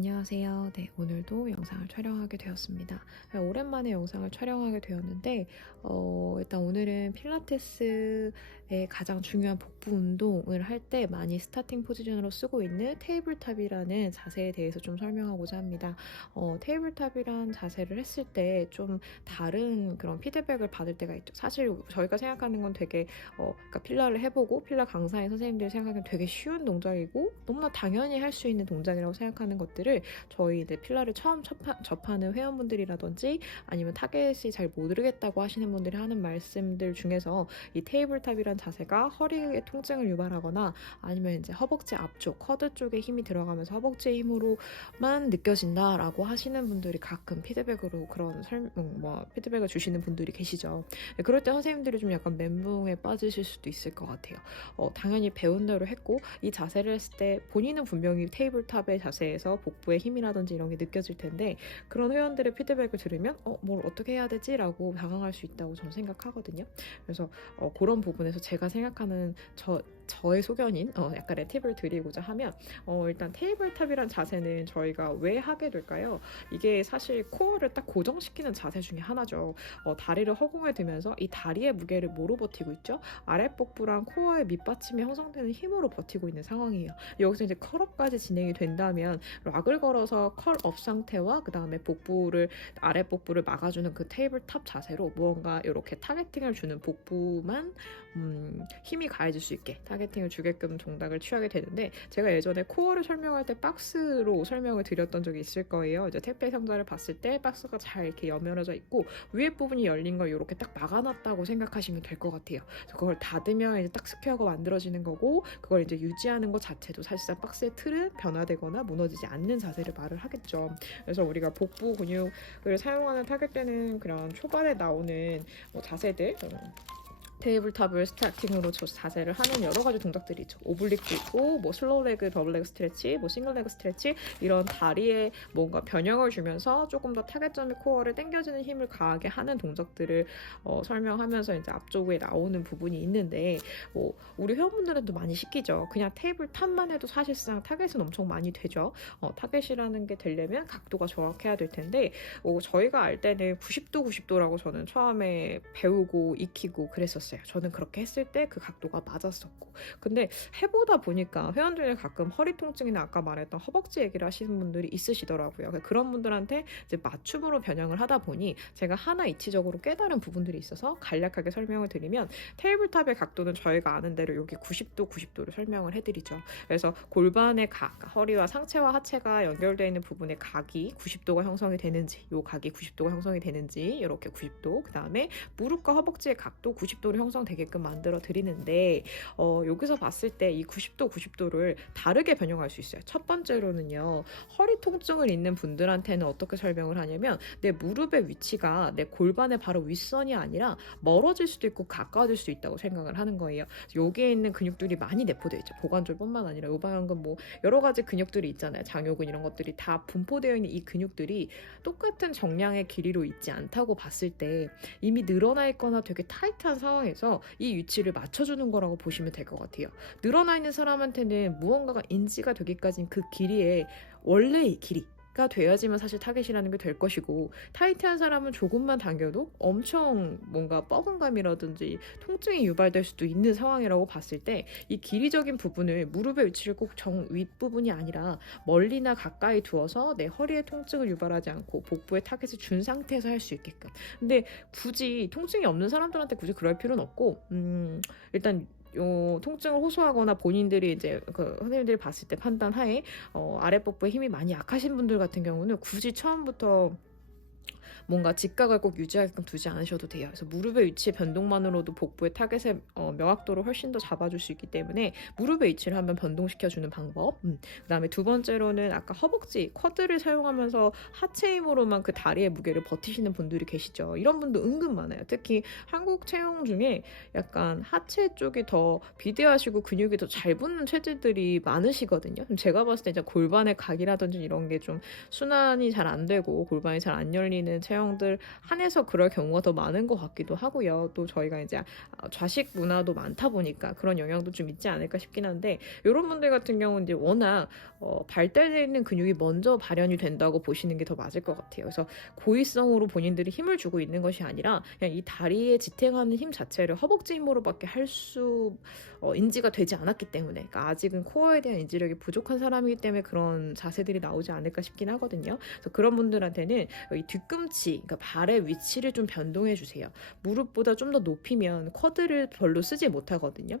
안녕하세요. 네, 오늘도 영상을 촬영하게 되었습니다. 오랜만에 영상을 촬영하게 되었는데, 일단 오늘은 필라테스의 가장 중요한 복부 운동을 할 때 많이 스타팅 포지션으로 쓰고 있는 테이블탑이라는 자세에 대해서 좀 설명하고자 합니다. 테이블탑이란 자세를 했을 때 좀 다른 그런 피드백을 받을 때가 있죠. 사실 저희가 생각하는 건 되게, 그러니까 필라를 해보고 필라 강사의 선생님들이 생각하기엔 되게 쉬운 동작이고 너무나 당연히 할 수 있는 동작이라고 생각하는 것들을 저희 필라를 처음 접하는 회원분들이라든지 아니면 타겟이 잘 모르겠다고 하시는 분들이 하는 말씀들 중에서 이 테이블탑이란 자세가 허리의 통증을 유발하거나 아니면 이제 허벅지 앞쪽, 커드 쪽에 힘이 들어가면서 허벅지의 힘으로만 느껴진다라고 하시는 분들이 가끔 피드백으로 그런 피드백을 주시는 분들이 계시죠. 그럴 때 선생님들이 좀 약간 멘붕에 빠지실 수도 있을 것 같아요. 당연히 배운 대로 했고 이 자세를 했을 때 본인은 분명히 테이블탑의 자세에서 복부의 힘이라든지 이런 게 느껴질 텐데 그런 회원들의 피드백을 들으면 뭘 어떻게 해야 되지? 라고 당황할 수 있다고 저는 생각하거든요. 그래서 그런 부분에서 제가 생각하는 저의 소견인 약간의 팁을 드리고자 하면 일단 테이블탑이란 자세는 저희가 왜 하게 될까요? 이게 사실 코어를 딱 고정시키는 자세 중에 하나죠. 다리를 허공에 두면서 이 다리의 무게를 뭐로 버티고 있죠? 아랫복부랑 코어의 밑받침이 형성되는 힘으로 버티고 있는 상황이에요. 여기서 이제 컬업까지 진행이 된다면 락을 걸어서 컬업 상태와 그 다음에 아랫복부를 막아주는 그 테이블탑 자세로 무언가 이렇게 타겟팅을 주는 복부만 힘이 가해질 수 있게 타겟팅을 주게끔 동작을 취하게 되는데, 제가 예전에 코어를 설명할 때 박스로 설명을 드렸던 적이 있을 거예요. 이제 택배 상자를 봤을 때 박스가 잘 이렇게 여며져 있고 위에 부분이 열린 걸 이렇게 딱 막아놨다고 생각하시면 될 것 같아요. 그걸 닫으면 이제 딱 스퀘어가 만들어지는 거고, 그걸 이제 유지하는 것 자체도 사실상 박스의 틀은 변화되거나 무너지지 않는 자세를 말을 하겠죠. 그래서 우리가 복부 근육을 사용하는 타겟 때는 그런 초반에 나오는 자세들, 테이블탑을 스타팅으로 자세를 하는 여러 가지 동작들이 있죠. 오블릭도 있고, 뭐 슬로우 레그, 더블 레그 스트레치, 뭐 싱글 레그 스트레치, 이런 다리에 뭔가 변형을 주면서 조금 더 타겟점의 코어를 당겨주는 힘을 가하게 하는 동작들을 설명하면서 이제 앞쪽에 나오는 부분이 있는데, 우리 회원분들은 또 많이 시키죠. 그냥 테이블탑만 해도 사실상 타겟은 엄청 많이 되죠. 타겟이라는 게 되려면 각도가 정확해야 될 텐데, 저희가 알 때는 90도, 90도라고 저는 처음에 배우고 익히고 그랬었어요. 저는 그렇게 했을 때 그 각도가 맞았었고, 근데 해보다 보니까 회원 중에 가끔 허리 통증이나 아까 말했던 허벅지 얘기를 하시는 분들이 있으시더라고요. 그런 분들한테 이제 맞춤으로 변형을 하다 보니 제가 하나 이치적으로 깨달은 부분들이 있어서 간략하게 설명을 드리면, 테이블탑의 각도는 저희가 아는 대로 여기 90도, 90도를 설명을 해드리죠. 그래서 골반의 허리와 상체와 하체가 연결되어 있는 부분의 각이 90도가 형성이 되는지, 요 각이 90도가 형성이 되는지, 이렇게 90도, 그 다음에 무릎과 허벅지의 각도 90도를 형성되게끔 만들어 드리는데, 여기서 봤을 때 이 90도, 90도를 다르게 변형할 수 있어요. 첫 번째로는요, 허리 통증을 있는 분들한테는 어떻게 설명을 하냐면, 내 무릎의 위치가 내 골반의 바로 윗선이 아니라 멀어질 수도 있고 가까워질 수 있다고 생각을 하는 거예요. 여기에 있는 근육들이 많이 내포되어 있죠. 보관줄뿐만 아니라 요방근 뭐 여러 가지 근육들이 있잖아요. 장요근 이런 것들이 다 분포되어 있는 이 근육들이 똑같은 정량의 길이로 있지 않다고 봤을 때 이미 늘어나 있거나 되게 타이트한 상황에서 이 위치를 맞춰주는 거라고 보시면 될 것 같아요. 늘어나 있는 사람한테는 무언가가 인지가 되기까지는 그 길이의 원래의 길이가 돼야지만 사실 타겟이라는 게 될 것이고, 타이트한 사람은 조금만 당겨도 엄청 뭔가 뻐근감이라든지 통증이 유발될 수도 있는 상황이라고 봤을 때 이 길이적인 부분을, 무릎의 위치를 꼭 정 윗부분이 아니라 멀리나 가까이 두어서 내 허리에 통증을 유발하지 않고 복부에 타겟을 준 상태에서 할 수 있게끔. 근데 굳이 통증이 없는 사람들한테 굳이 그럴 필요는 없고, 일단 통증을 호소하거나 본인들이 이제 선생님들이 봤을 때 판단하에 아랫복부에 힘이 많이 약하신 분들 같은 경우는 굳이 처음부터 뭔가 직각을 꼭 유지하게끔 두지 않으셔도 돼요. 그래서 무릎의 위치 변동만으로도 복부의 타겟의 명확도를 훨씬 더 잡아줄 수 있기 때문에 무릎의 위치를 한번 변동시켜주는 방법. 그 다음에 두 번째로는 아까 허벅지, 쿼드를 사용하면서 하체 힘으로만 그 다리의 무게를 버티시는 분들이 계시죠. 이런 분도 은근 많아요. 특히 한국 체형 중에 약간 하체 쪽이 더 비대하시고 근육이 더 잘 붙는 체질들이 많으시거든요. 제가 봤을 때 이제 골반의 각이라든지 이런 게 좀 순환이 잘 안 되고 골반이 잘 안 열리는 체형 자세형들 한해서 그럴 경우가 더 많은 것 같기도 하고요. 또 저희가 이제 좌식 문화도 많다 보니까 그런 영향도 좀 있지 않을까 싶긴 한데, 이런 분들 같은 경우는 이제 워낙 발달되어 있는 근육이 먼저 발현이 된다고 보시는 게 더 맞을 것 같아요. 그래서 고의성으로 본인들이 힘을 주고 있는 것이 아니라 그냥 이 다리에 지탱하는 힘 자체를 허벅지 힘으로밖에 할 수 인지가 되지 않았기 때문에, 그러니까 아직은 코어에 대한 인지력이 부족한 사람이기 때문에 그런 자세들이 나오지 않을까 싶긴 하거든요. 그래서 그런 분들한테는 이 뒤꿈치, 그러니까 발의 위치를 좀 변동해 주세요. 무릎보다 좀 더 높이면 쿼드를 별로 쓰지 못하거든요.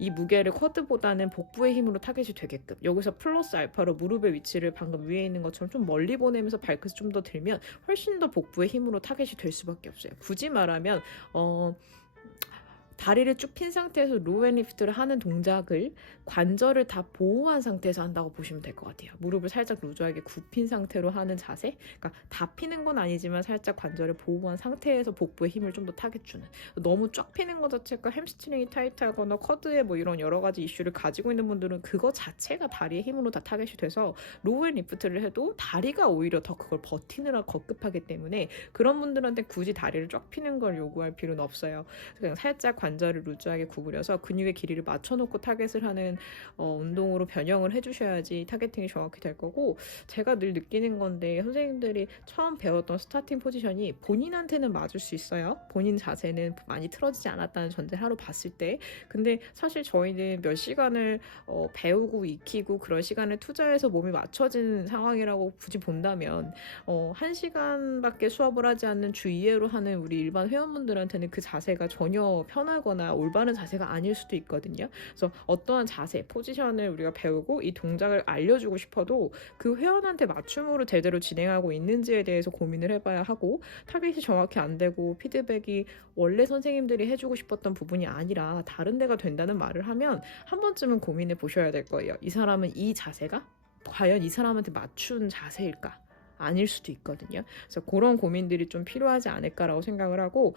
이 무게를 쿼드보다는 복부의 힘으로 타겟이 되게끔, 여기서 플러스 알파로 무릎의 위치를 방금 위에 있는 것처럼 좀 멀리 보내면서 발끝을 좀 더 들면 훨씬 더 복부의 힘으로 타겟이 될 수밖에 없어요. 굳이 말하면 다리를 쭉 핀 상태에서 로우앤리프트를 하는 동작을 관절을 다 보호한 상태에서 한다고 보시면 될 것 같아요. 무릎을 살짝 루즈하게 굽힌 상태로 하는 자세, 그러니까 다 피는 건 아니지만 살짝 관절을 보호한 상태에서 복부에 힘을 좀 더 타겟 주는. 너무 쫙 피는 것 자체가 햄스트링이 타이트하거나 쿼드에 뭐 이런 여러 가지 이슈를 가지고 있는 분들은 그거 자체가 다리의 힘으로 다 타겟이 돼서 로우앤리프트를 해도 다리가 오히려 더 그걸 버티느라 겁급하기 때문에 그런 분들한테 굳이 다리를 쫙 피는 걸 요구할 필요는 없어요. 그냥 살짝 관절을 루즈하게 구부려서 근육의 길이를 맞춰놓고 타겟을 하는 운동으로 변형을 해주셔야지 타겟팅이 정확히 될 거고, 제가 늘 느끼는 건데 선생님들이 처음 배웠던 스타팅 포지션이 본인한테는 맞을 수 있어요. 본인 자세는 많이 틀어지지 않았다는 전제를 하루 봤을 때. 근데 사실 저희는 몇 시간을 배우고 익히고 그런 시간을 투자해서 몸이 맞춰지는 상황이라고 굳이 본다면 1시간밖에 수업을 하지 않는 주 2회로 하는 우리 일반 회원분들한테는 그 자세가 전혀 편하거나 올바른 자세가 아닐 수도 있거든요. 그래서 어떠한 자세, 포지션을 우리가 배우고 이 동작을 알려주고 싶어도 그 회원한테 맞춤으로 제대로 진행하고 있는지에 대해서 고민을 해봐야 하고, 타겟이 정확히 안 되고 피드백이 원래 선생님들이 해주고 싶었던 부분이 아니라 다른 데가 된다는 말을 하면 한 번쯤은 고민해 보셔야 될 거예요. 이 사람은 이 자세가 과연 이 사람한테 맞춘 자세일까? 아닐 수도 있거든요. 그래서 그런 고민들이 좀 필요하지 않을까라고 생각을 하고,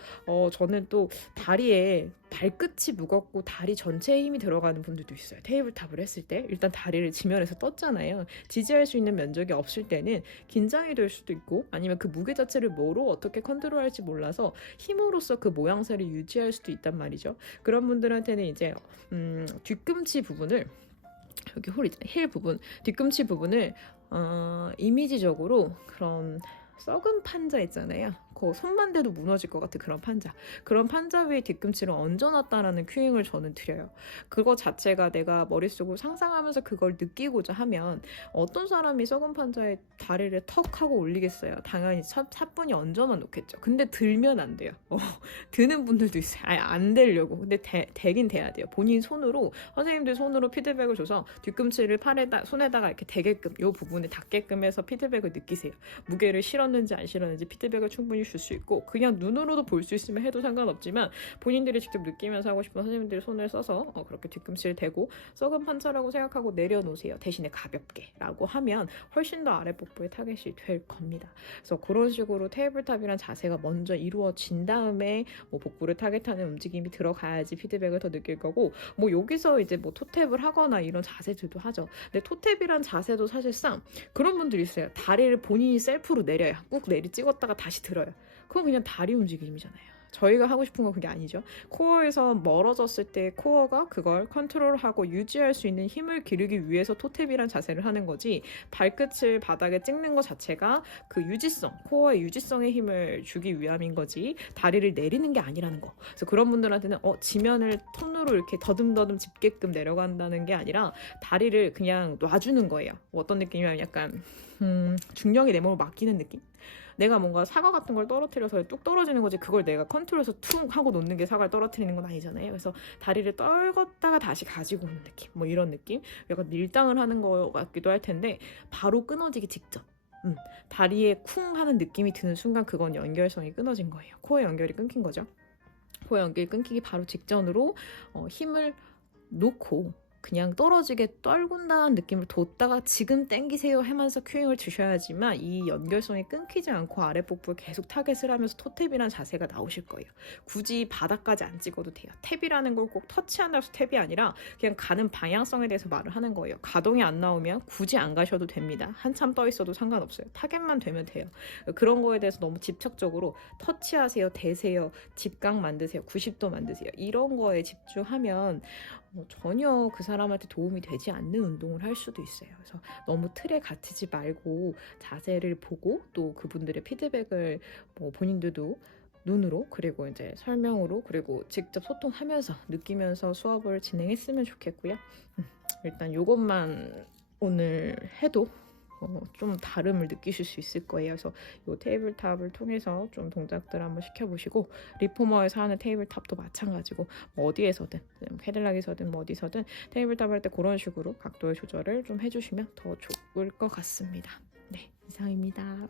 저는 또 다리에 발끝이 무겁고 다리 전체에 힘이 들어가는 분들도 있어요. 테이블탑을 했을 때 일단 다리를 지면에서 떴잖아요. 지지할 수 있는 면적이 없을 때는 긴장이 될 수도 있고, 아니면 그 무게 자체를 뭐로 어떻게 컨트롤할지 몰라서 힘으로써 그 모양새를 유지할 수도 있단 말이죠. 그런 분들한테는 이제 뒤꿈치 부분을, 여기 힐 부분, 뒤꿈치 부분을 이미지적으로 그런 썩은 판자 있잖아요. 그 손만 대도 무너질 것 같은 그런 판자 위에 뒤꿈치를 얹어놨다라는 큐잉을 저는 드려요. 그거 자체가 내가 머릿속으로 상상하면서 그걸 느끼고자 하면 어떤 사람이 썩은 판자에 다리를 턱 하고 올리겠어요. 당연히 사뿐히 얹어만 놓겠죠. 근데 들면 안 돼요. 드는 분들도 있어요. 아예 안 되려고. 근데 되긴 돼야 돼요. 본인 손으로, 선생님들 손으로 피드백을 줘서 뒤꿈치를 손에다가 이렇게 대게끔, 이 부분에 닿게끔 해서 피드백을 느끼세요. 무게를 실었는지 안 실었는지 피드백을 충분히 줄 수 있고, 그냥 눈으로도 볼 수 있으면 해도 상관없지만 본인들이 직접 느끼면서 하고 싶은 선생님들이 손을 써서 그렇게 뒤꿈치를 대고 썩은 판자라고 생각하고 내려놓으세요. 대신에 가볍게 라고 하면 훨씬 더 아래 복부에 타겟이 될 겁니다. 그래서 그런 식으로 테이블탑이란 자세가 먼저 이루어진 다음에 뭐 복부를 타겟하는 움직임이 들어가야지 피드백을 더 느낄 거고, 뭐 여기서 이제 뭐 토탭을 하거나 이런 자세들도 하죠. 근데 토탭이란 자세도 사실상 그런 분들이 있어요. 다리를 본인이 셀프로 내려요. 꾹 내리 찍었다가 다시 들어요. 그건 그냥 다리 움직임이잖아요. 저희가 하고 싶은 건 그게 아니죠. 코어에서 멀어졌을 때 코어가 그걸 컨트롤하고 유지할 수 있는 힘을 기르기 위해서 토탭이란 자세를 하는 거지, 발끝을 바닥에 찍는 것 자체가 그 유지성, 코어의 유지성에 힘을 주기 위함인 거지 다리를 내리는 게 아니라는 거. 그래서 그런 분들한테는 지면을 손으로 이렇게 더듬더듬 짚게끔 내려간다는 게 아니라 다리를 그냥 놔주는 거예요. 어떤 느낌이냐면 약간 중력이 내 몸을 맡기는 느낌? 내가 뭔가 사과 같은 걸 떨어뜨려서 뚝 떨어지는 거지, 그걸 내가 컨트롤해서 퉁 하고 놓는 게 사과를 떨어뜨리는 건 아니잖아요. 그래서 다리를 떨궜다가 다시 가지고 오는 느낌, 뭐 이런 느낌? 약간 밀당을 하는 거 같기도 할 텐데, 바로 끊어지기 직전 다리에 쿵 하는 느낌이 드는 순간 그건 연결성이 끊어진 거예요. 코어 연결이 끊긴 거죠. 코어 연결이 끊기기 바로 직전으로 힘을 놓고 그냥 떨어지게 떨군다는 느낌을 뒀다가 지금 땡기세요 하면서 큐잉을 주셔야지만 이 연결성이 끊기지 않고 아랫복부에 계속 타겟을 하면서 토탭이라는 자세가 나오실 거예요. 굳이 바닥까지 안 찍어도 돼요. 탭이라는 걸 꼭 터치한다고 해서 탭이 아니라 그냥 가는 방향성에 대해서 말을 하는 거예요. 가동이 안 나오면 굳이 안 가셔도 됩니다. 한참 떠 있어도 상관없어요. 타겟만 되면 돼요. 그런 거에 대해서 너무 집착적으로 터치하세요, 대세요, 집각 만드세요, 90도 만드세요. 이런 거에 집중하면 전혀 그 사람한테 도움이 되지 않는 운동을 할 수도 있어요. 그래서 너무 틀에 갇히지 말고 자세를 보고 또 그분들의 피드백을 본인들도 눈으로 그리고 이제 설명으로 그리고 직접 소통하면서 느끼면서 수업을 진행했으면 좋겠고요. 일단 이것만 오늘 해도 좀 다름을 느끼실 수 있을 거예요. 그래서 이 테이블탑을 통해서 좀 동작들 한번 시켜보시고 리포머에서 하는 테이블탑도 마찬가지고 어디에서든 캐딜락에서든 어디서든 테이블탑 할 때 그런 식으로 각도의 조절을 좀 해주시면 더 좋을 것 같습니다. 네, 이상입니다.